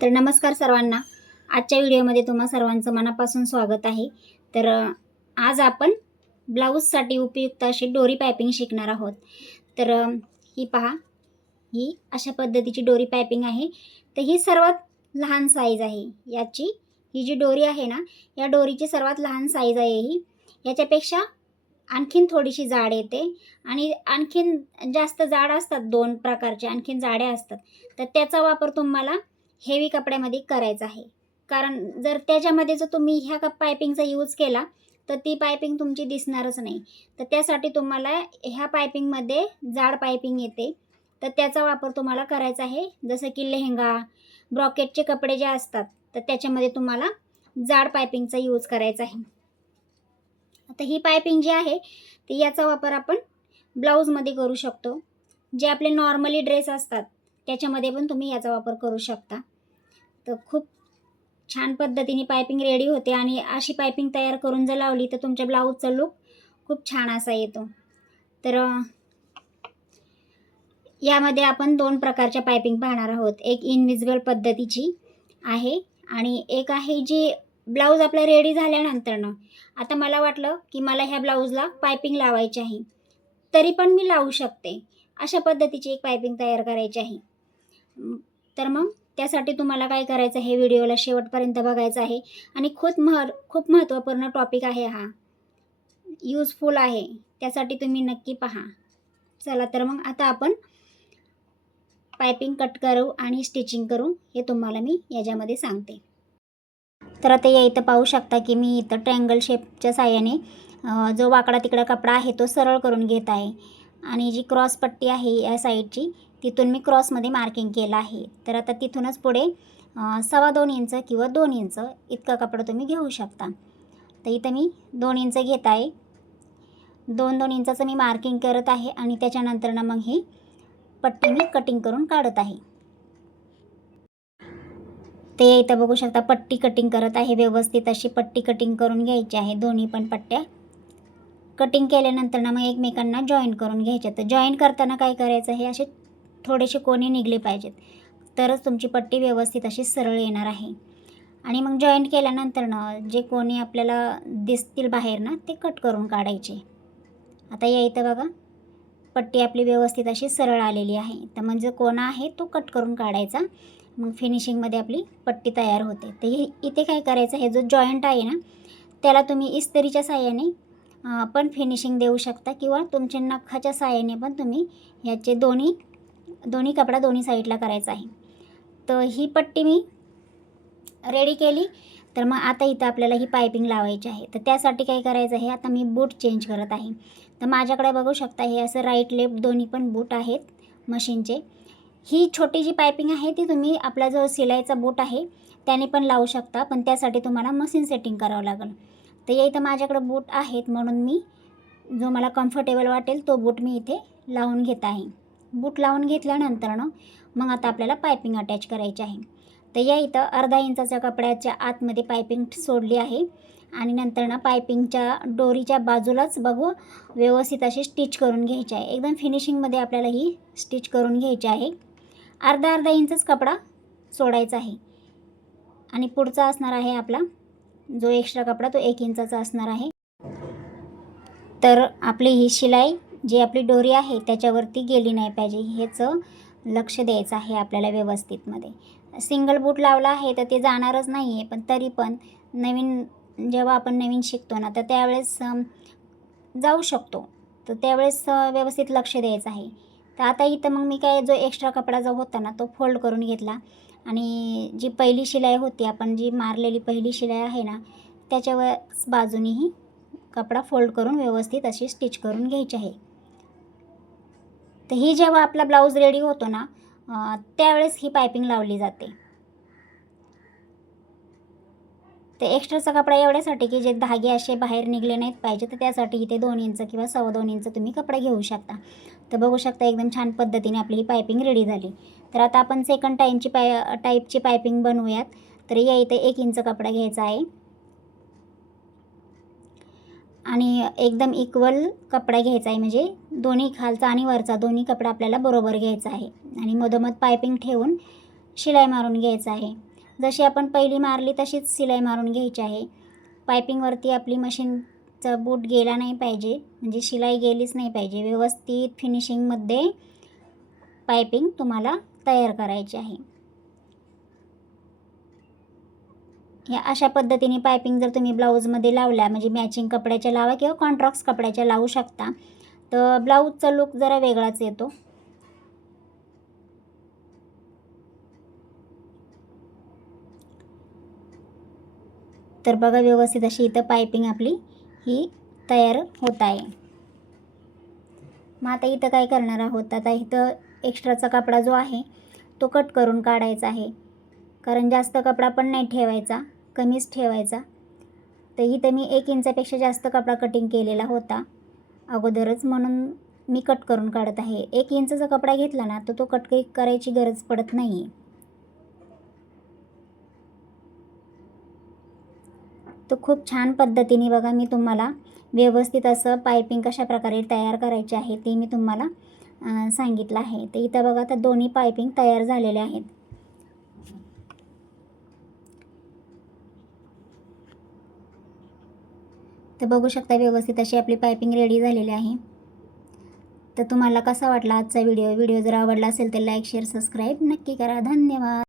तर नमस्कार सर्वांना. आजच्या व्हिडिओमध्ये तुम्हा सर्वांचं मनापासून स्वागत आहे. तर आज आपण ब्लाऊजसाठी उपयुक्त अशी डोरी पायपिंग शिकणार आहोत. तर ही पहा, ही अशा पद्धतीची डोरी पायपिंग आहे. तर ही सर्वात लहान साईज आहे याची. ही जी डोरी आहे ना, या डोरीची सर्वात लहान साईज आहे ही. याच्यापेक्षा आणखीन थोडीशी जाड येते आणि आणखीन जास्त जाड असतात, दोन प्रकारचे आणखीन जाड्या असतात. तर त्याचा वापर तुम्हाला हेवी कपड्यामध्ये करायचा आहे. कारण जर त्याच्यामध्ये जर तुम्ही ह्या पायपिंगचा यूज केला तर ती पायपिंग तुमची दिसणारच नाही. तर त्यासाठी तुम्हाला ह्या पायपिंगमध्ये जाड पायपिंग येते, तर त्याचा वापर तुम्हाला करायचा आहे. जसं की लेहंगा, ब्रॉकेटचे कपडे जे असतात तर त्याच्यामध्ये तुम्हाला जाड पायपिंगचा यूज करायचा आहे. आता ही पायपिंग जी आहे ती याचा वापर आपण ब्लाऊजमध्ये करू शकतो. जे आपले नॉर्मली ड्रेस असतात त्याच्यामध्ये पण तुम्ही याचा वापर करू शकता. तर खूप छान पद्धतीने पायपिंग रेडी होते आणि अशी पायपिंग तयार करून जर लावली तर तुमच्या ब्लाऊजचा लुक खूप छान असा येतो. तर यामध्ये आपण दोन प्रकारच्या पायपिंग पाहणार आहोत. एक इनविजिबल पद्धतीची आहे आणि एक आहे जी ब्लाऊज आपला रेडी झाल्यानंतरनं, आता मला वाटलं की मला ह्या ब्लाऊजला पायपिंग लावायची आहे, तरी पण मी लावू शकते. अशा पद्धतीची एक पायपिंग तयार करायची आहे. तर मग त्यासाठी तुम्हाला काय करायचं, हे व्हिडिओला शेवटपर्यंत बघायचं आहे. आणि खूप महत्त्वपूर्ण टॉपिक आहे हा, यूजफुल आहे, त्यासाठी तुम्ही नक्की पहा. चला तर मग आता आपण पायपिंग कट करू आणि स्टिचिंग करू हे तुम्हाला मी याच्यामध्ये सांगते. तर आता या इथं पाहू शकता की मी इथं ट्रँगल शेपच्या साहाय्याने जो वाकडा तिकडा कपडा आहे तो सरळ करून घेत आहे आणि जी क्रॉस पट्टी आहे या साईडची तिथून मी क्रॉसमध्ये मार्किंग केलं आहे. तर आता तिथूनच पुढे 2.25 इंच किंवा 2 इंच इतका कपडा तुम्ही घेऊ शकता. तर इथं मी 2 इंच घेत आहे. 2-2 इंचाचं मी मार्किंग करत आहे आणि त्याच्यानंतर मग ही पट्टी मी कटिंग करून काढत आहे. ते इथं बघू शकता पट्टी कटिंग करत आहे. व्यवस्थित अशी पट्टी कटिंग करून घ्यायची आहे. दोन्ही पण पट्ट्या कटिंग केल्यानंतर मग एकमेकांना जॉईन करून घ्यायचे. तर जॉईन करताना काय करायचं, हे असे थोडेसे कोणी निघले पाहिजेत, तरच तुमची पट्टी व्यवस्थित अशी सरळ येणार आहे. आणि मग जॉईन केल्यानंतर जे कोणी आपल्याला दिसतील बाहेर ते कट करून काढायचे. आता या इथं बघा पट्टी आपली व्यवस्थित अशी सरळ आलेली आहे. तर म्हणजे कोणा आहे तो कट करून काढायचा. मग फिनिशिंगमध्ये आपली पट्टी तयार होते. तर इथे काय करायचं, हे जो जॉईंट आहे ना त्याला तुम्ही इस्त्रीच्या साहाय्याने पण फिनिशिंग देऊ शकता किंवा तुमच्या नखाच्या साहाय्याने पण तुम्ही ह्याचे दोन्ही कपडा दोन्ही साईडला करायचा आहे. तर ही पट्टी मी रेडी केली. तर मग आता इथं आपल्याला ही पायपिंग लावायची आहे. तर त्यासाठी काय करायचं आहे, आता मी बूट चेंज करत आहे. तर माझ्याकडे बघू शकता हे असं राईट लेफ्ट दोन्ही पण बूट आहेत मशीनचे. ही छोटी जी पायपिंग आहे ती तुम्ही आपला जो शिलाईचा बूट आहे त्याने पण लावू शकता, पण त्यासाठी तुम्हाला मशीन सेटिंग करावं लागेल. तर या इथं माझ्याकडे बूट आहेत म्हणून मी जो मला कम्फर्टेबल वाटेल तो बूट मी इथे लावून घेत आहे. बूट लावून घेतल्यानंतर मग आता आपल्याला पायपिंग अटॅच करायची आहे. तर या इथं 1/2 इंचाच्या कपड्याच्या आतमध्ये पायपिंग सोडली आहे आणि नंतर पायपिंगच्या डोरीच्या बाजूलाच बघू व्यवस्थित अशी स्टिच करून घ्यायची आहे. एकदम फिनिशिंगमध्ये आपल्याला ही स्टिच करून घ्यायची आहे. अर्धा इंचच कपडा सोडायचा आहे आणि पुढचा असणार आहे आपला जो एक्स्ट्रा कपडा तो 1 इंचाचा असणार आहे. तर आपली ही शिलाई जी आपली डोरी आहे त्याच्यावरती गेली नाही पाहिजे, ह्याचं लक्ष द्यायचं आहे आपल्याला व्यवस्थितमध्ये. सिंगल बूट लावला आहे तर ते जाणारच नाही आहे, पण तरी पण जेव्हा आपण नवीन शिकतो तर त्यावेळेस जाऊ शकतो. तर त्यावेळेस व्यवस्थित लक्ष द्यायचं आहे. तर आता इथं मग मी काय जो एक्स्ट्रा कपडा जो होता तो फोल्ड करून घेतला आणि जी पहिली शिलाई होती, आपण जी मारलेली पहिली शिलाई आहे त्याच्यावर बाजूनीही कपडा फोल्ड करून व्यवस्थित अशी स्टिच करून घ्यायची आहे. तर ही जेव्हा आपला ब्लाऊज रेडी होतो त्यावेळेस ही पायपिंग लावली जाते. तर एक्स्ट्राचा कपडा एवढ्यासाठी की जे धागे असे बाहेर निघले नाहीत पाहिजे, तर त्यासाठी इथे 2 इंच किंवा 2.25 इंच तुम्ही कपडा घेऊ शकता. तर बघू शकता एकदम छान पद्धतीने आपली ही पायपिंग रेडी झाली. तर आता आपण सेकंड टाईपची पायपिंग बनवूयात. तर या इथे 1 इंच कपडा घ्यायचा आहे आणि एकदम इक्वल कपडा घ्यायचा आहे, म्हणजे दोन्ही खालचा आणि वरचा दोन्ही कपडा आपल्याला बरोबर घ्यायचा आहे आणि मधोमध पायपिंग ठेवून शिलाई मारून घ्यायचं आहे. जशी आपण पहिली मारली तशीच शिलाई मारून घ्यायची आहे. पायपिंगवरती आपली मशीनचा बूट गेला नाही पाहिजे, म्हणजे शिलाई गेलीच नाही पाहिजे. व्यवस्थित फिनिशिंगमध्ये पायपिंग तुम्हाला तयार करायची आहे. या अशा पद्धतीने पायपिंग जर तुम्ही ब्लाऊजमध्ये लावल्या, म्हणजे मॅचिंग कपड्याच्या लावा किंवा कॉन्ट्रास्ट कपड्याच्या लावू शकता, तर ब्लाऊजचा लुक जरा वेगळाच येतो. तर बघा व्यवस्थित अशी इथं पायपिंग आपली ही तयार होत आहे. मग आता इथं काय करणार आहोत, आता इथं एक्स्ट्राचा कपडा जो आहे तो कट करून काढायचा आहे. कारण जास्त कपडा पण नाही ठेवायचा, कमीच ठेवायचा. तर इथं मी 1 इंचापेक्षा जास्त कपडा कटिंग केलेला होता अगोदरच, म्हणून मी कट करून काढत आहे. 1 इंचाचा कपडा घेतला ना तर तो कट करायची गरज पडत नाही आहे. तो खूप छान पद्धतीने बघा मी तुम्हाला व्यवस्थित असं पायपिंग कशा प्रकारे तयार करायचे आहे ते मी तुम्हाला सांगितलं आहे. तर इथं बघा तर दोन्ही पायपिंग तयार झालेले आहेत. तर बघू शकता व्यवस्थित अशी आपली पायपिंग रेडी झालेली आहे. तर तुम्हाला कसा वाटला आजचा व्हिडिओ जर आवडला असेल तर लाईक शेअर सबस्क्राईब नक्की करा. धन्यवाद.